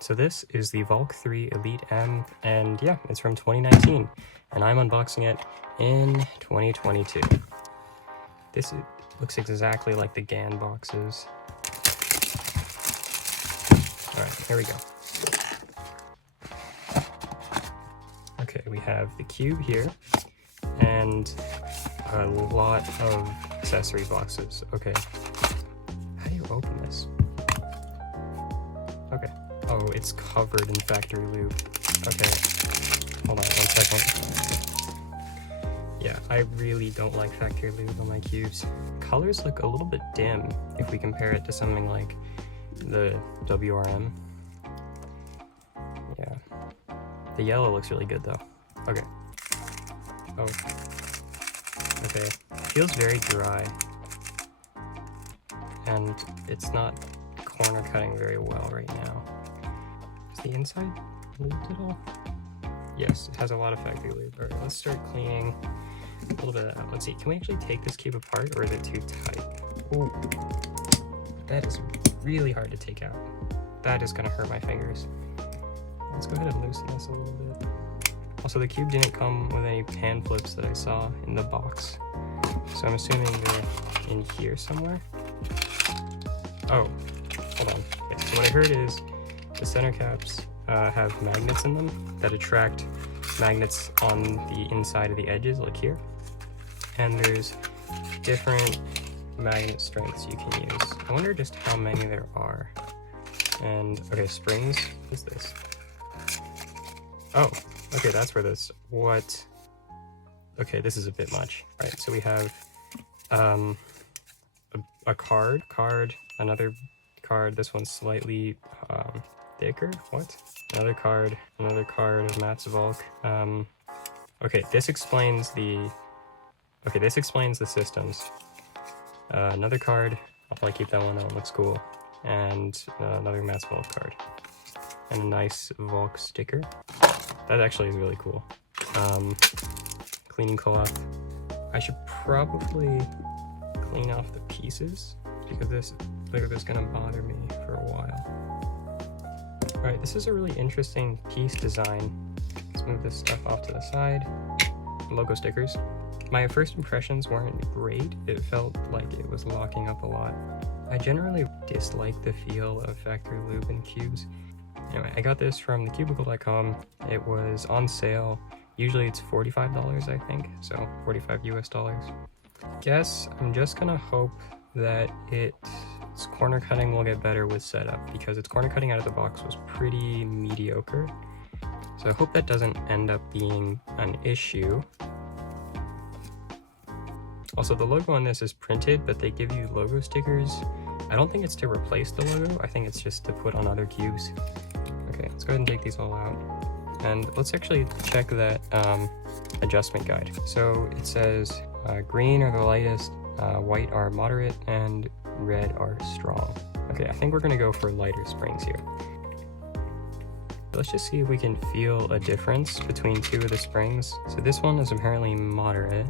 So this is the Valk 3 Elite M, and yeah, it's from 2019, and I'm unboxing it in 2022. This looks exactly like the GAN boxes. Alright, here we go. Okay, we have the cube here, and a lot of accessory boxes. Okay, how do you open this? Okay. Oh, it's covered in factory lube. Okay, hold on 1 second. Yeah, I really don't like factory lube on my cubes. Colors look a little bit dim if we compare it to something like the WRM. Yeah, the yellow looks really good though. Okay. Oh. Okay, feels very dry. And it's not corner cutting very well right now. Is the inside lubed at all? Yes, it has a lot of factory lube. All right, let's start cleaning a little bit of that. Let's see, can we actually take this cube apart, or is it too tight? Ooh, that is really hard to take out. That is gonna hurt my fingers. Let's go ahead and loosen this a little bit. Also, the cube didn't come with any pan flips that I saw in the box, so I'm assuming they're in here somewhere. Oh, hold on. Okay, so what I heard is the center caps have magnets in them that attract magnets on the inside of the edges, like here. And there's different magnet strengths you can use. I wonder just how many there are. And, okay, springs. What is this? Oh, okay, that's where this, what? Okay, this is a bit much. All right, so we have a card, another card. This one's slightly thicker. What? Another card of Mats Valk. Okay, this explains the systems. Another card. I'll probably keep that one. That one looks cool. And another Mats Valk card. And a nice Valk sticker. That actually is really cool. Cleaning cloth. I should probably clean off the pieces because this is gonna bother me for a while. All right, this is a really interesting piece design. Let's move this stuff off to the side. Logo stickers. My first impressions weren't great. It felt like it was locking up a lot. I generally dislike the feel of factory lube in cubes. Anyway, I got this from thecubicle.com. It was on sale. Usually it's $45, I think, so 45 US dollars. Guess I'm just gonna hope that its corner cutting will get better with setup, because its corner cutting out of the box was pretty mediocre. So I hope that doesn't end up being an issue. Also, the logo on this is printed, but they give you logo stickers. I don't think it's to replace the logo. I think it's just to put on other cubes. Okay, let's go ahead and take these all out. And let's actually check that adjustment guide. So it says green are the lightest, white are moderate, and red are strong. Okay, I think we're gonna go for lighter springs here. Let's just see if we can feel a difference between two of the springs. So this one is apparently moderate,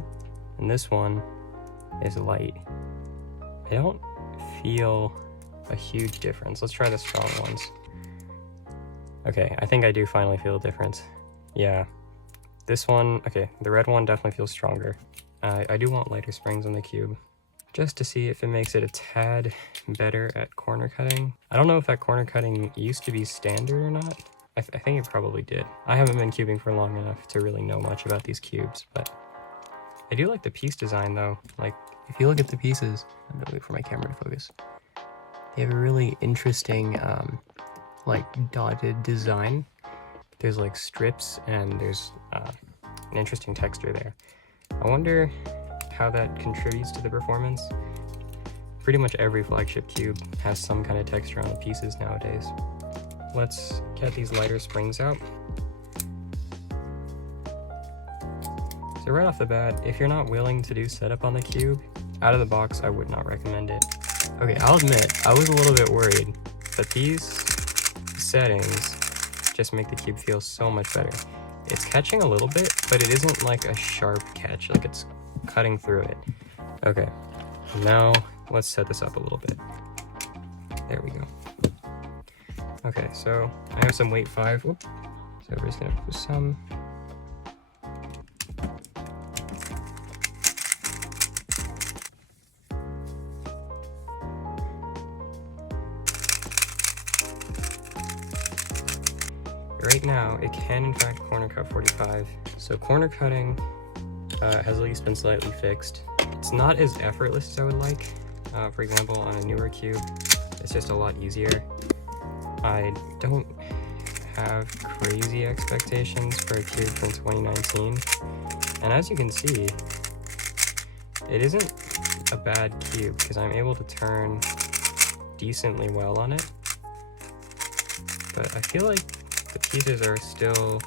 and this one is light. I don't feel a huge difference. Let's try the strong ones. Okay, I think I do finally feel a difference. Yeah, this one, okay, the red one definitely feels stronger. I do want lighter springs on the cube, just to see if it makes it a tad better at corner cutting. I don't know if that corner cutting used to be standard or not. I think it probably did. I haven't been cubing for long enough to really know much about these cubes, but I do like the piece design though. Like, if you look at the pieces, I'm gonna wait for my camera to focus. They have a really interesting, like dotted design. There's like strips and there's an interesting texture there. I wonder how that contributes to the performance. Pretty much every flagship cube has some kind of texture on the pieces nowadays. Let's get these lighter springs out. So right off the bat, if you're not willing to do setup on the cube, out of the box, I would not recommend it. Okay, I'll admit, I was a little bit worried, but these settings just make the cube feel so much better. It's catching a little bit, but it isn't like a sharp catch, like it's cutting through it. Okay, now let's set this up a little bit. There we go. Okay, so I have some weight 5. Whoop. So we're just gonna put some. Right now, it can in fact corner cut 45. So corner cutting has at least been slightly fixed. It's not as effortless as I would like. For example, on a newer cube, it's just a lot easier. I don't have crazy expectations for a cube from 2019. And as you can see, it isn't a bad cube because I'm able to turn decently well on it. But I feel like the pieces are still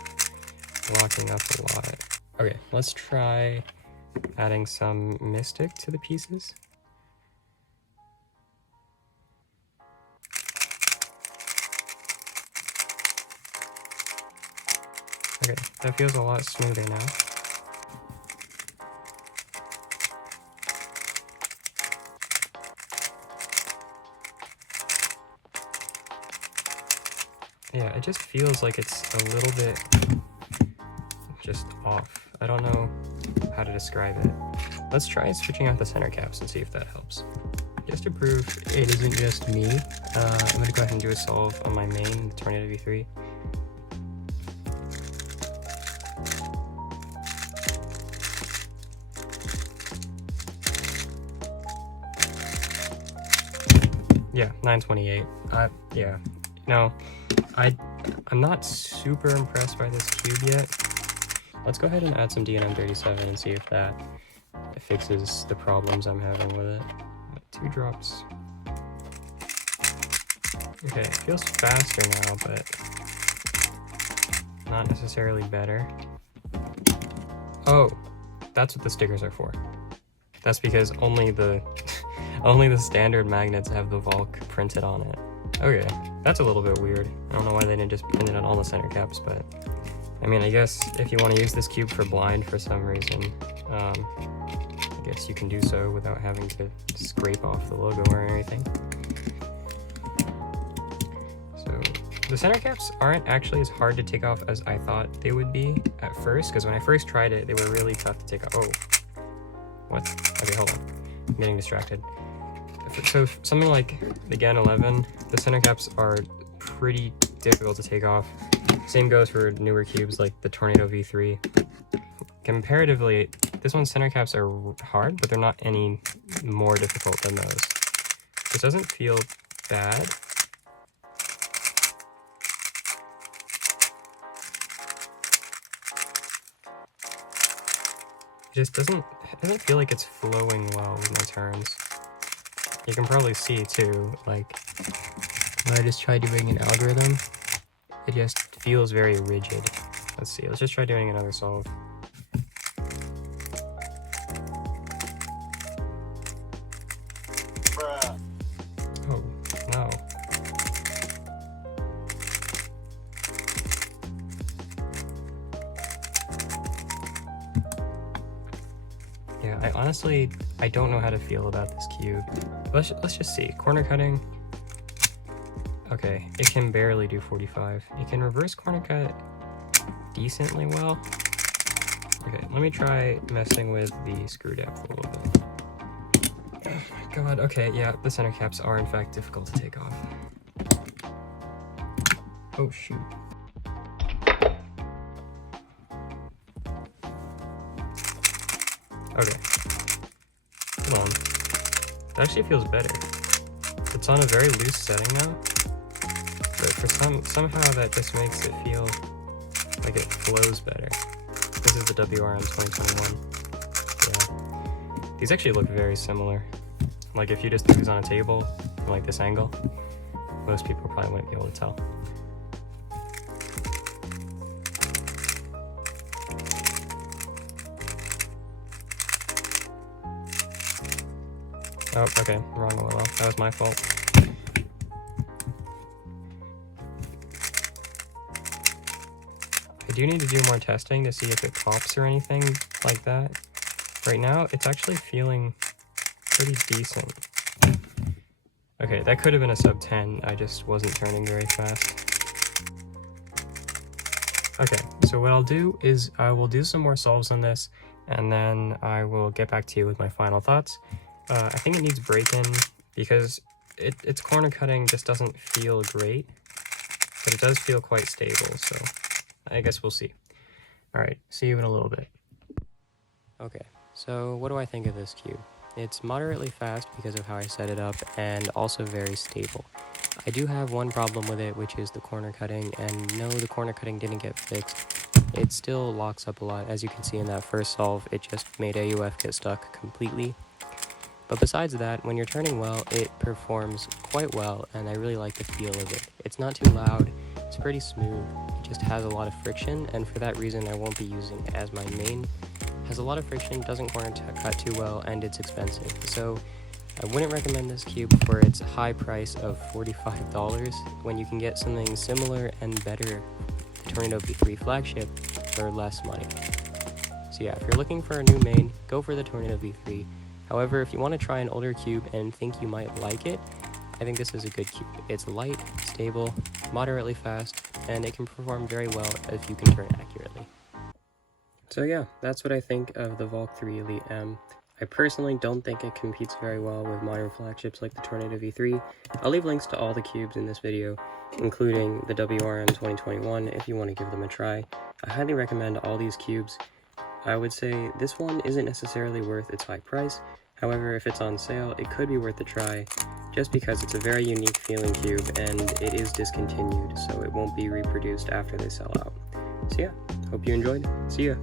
locking up a lot. Okay, let's try adding some Mystic to the pieces. Okay, that feels a lot smoother now. Yeah, it just feels like it's a little bit just off. I don't know how to describe it. Let's try switching out the center caps and see if that helps. Just to prove it isn't just me, I'm gonna go ahead and do a solve on my main, the Tornado V3. Yeah, 928. Yeah, no, I'm not super impressed by this cube yet. Let's go ahead and add some DNM37 and see if that fixes the problems I'm having with it. 2 drops. Okay, it feels faster now, but not necessarily better. Oh, that's what the stickers are for. That's because only the only the standard magnets have the Valk printed on it. Okay, that's a little bit weird. I don't know why they didn't just print it on all the center caps, but I mean, I guess if you want to use this cube for blind for some reason, I guess you can do so without having to scrape off the logo or anything. So the center caps aren't actually as hard to take off as I thought they would be at first, because when I first tried it, they were really tough to take off. Oh, what? Okay, hold on. I'm getting distracted. So something like the GAN 11, the center caps are pretty difficult to take off. Same goes for newer cubes like the Tornado V3. Comparatively, this one's center caps are hard, but they're not any more difficult than those. This doesn't feel bad. It just doesn't feel like it's flowing well with my turns. You can probably see too, like, when I just try doing an algorithm, it just feels very rigid. Let's see, let's just try doing another solve. Oh, no. Yeah, I don't know how to feel about this cube. Let's just see. Corner cutting. Okay, it can barely do 45. It can reverse corner cut decently well. Okay, let me try messing with the screw depth a little bit. Oh my god, okay, yeah, the center caps are in fact difficult to take off. Oh shoot. Okay. Hold on. It actually feels better. It's on a very loose setting now, but for somehow that just makes it feel like it flows better. This is the WRM 2021. Yeah. These actually look very similar. Like if you just do these on a table from like this angle, most people probably wouldn't be able to tell. Oh, okay, wrong OLL. That was my fault. I do need to do more testing to see if it pops or anything like that. Right now, it's actually feeling pretty decent. Okay, that could have been a sub 10, I just wasn't turning very fast. Okay, so what I'll do is I will do some more solves on this, and then I will get back to you with my final thoughts. I think it needs break-in because its corner cutting just doesn't feel great, but it does feel quite stable, so I guess we'll see. Alright, see you in a little bit. Okay, so what do I think of this cube? It's moderately fast because of how I set it up, and also very stable. I do have one problem with it, which is the corner cutting, and no, the corner cutting didn't get fixed. It still locks up a lot. As you can see in that first solve, it just made AUF get stuck completely. But besides that, when you're turning well, it performs quite well, and I really like the feel of it. It's not too loud, it's pretty smooth, it just has a lot of friction, and for that reason I won't be using it as my main. It has a lot of friction, doesn't corner cut too well, and it's expensive. So I wouldn't recommend this cube for its high price of $45 when you can get something similar and better, the Tornado V3 flagship, for less money. So yeah, if you're looking for a new main, go for the Tornado V3. However, if you want to try an older cube and think you might like it, I think this is a good cube. It's light, stable, moderately fast, and it can perform very well if you can turn accurately. So yeah, that's what I think of the Valk 3 Elite M. I personally don't think it competes very well with modern flagships like the Tornado V3. I'll leave links to all the cubes in this video, including the WRM 2021 if you want to give them a try. I highly recommend all these cubes. I would say this one isn't necessarily worth its high price. However, if it's on sale, it could be worth a try, just because it's a very unique feeling cube and it is discontinued, so it won't be reproduced after they sell out. So yeah, hope you enjoyed. See ya!